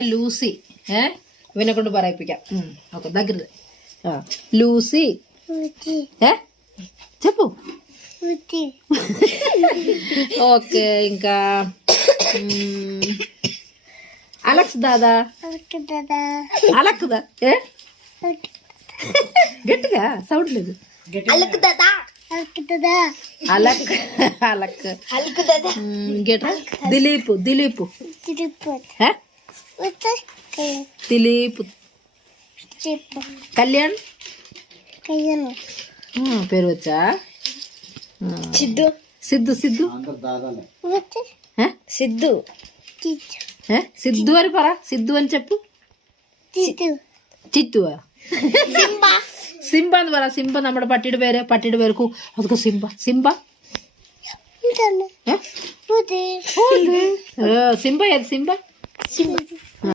Lucy ഇവനെ കൊണ്ട് പറയിപ്പിക്കാം. Okay దగ్గర లూసీ చెప్పు. ఓకే ఇంకా అలక్స్ దాదా అలక్దా గట్టిగా సౌండ్ లేదు. అలక్ అలక్ ఇంకేట్రా దిలీప్ దిలీప్ దిలీప్ కళ్యాణ్ పేరు వచ్చా సిద్ధు సిద్ధు సిద్ధు సిద్ధు సిద్ధు అని పరా సిద్ధు అని చెప్పు. ചിത്തുവാ സിംബ എന്ന് പറ. സിംബ നമ്മുടെ പട്ടിയുടെ പേര് അതൊക്കെ സിംബ സിംബ സിംബ ഏത് സിംബ